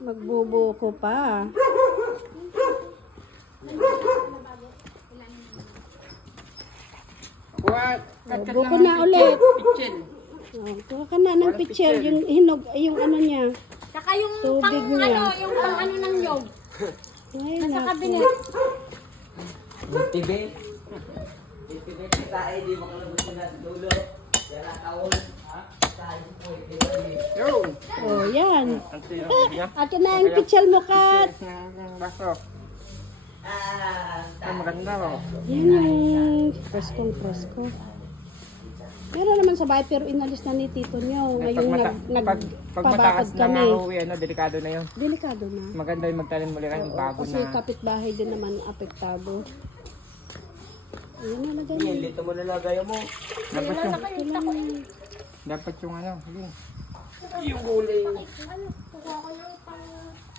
Magbubuko pa. Buko na ulit. Kuha ka na ng pitchel, yung hinog, yung ano niya. Saka yung Tubig pang niya. ano, yung pang ano ng nyog. Ay, Nasa naku. kabinet. Tibet. Tibet kita ay di makalabot na sa dulo. Yara taon. Oh, yan. Akin na yung pitchel mo, Kat. Maganda oh. Yan yung presko. Meron naman sa bahay pero inalis na ni Tito nyo. Ngayon Pag nagpabakod mataas na kami. nga uwi, ano, delikado na yun. Delikado na. Maganda yung magtanim muli ng bago Kasi na. kapitbahay din naman apektado. Ayan na, lagay mo. Lito mo na lagay mo. Dapat yung, Ito lang. dapat yung ano. Yun. Ano, kukuha ko na.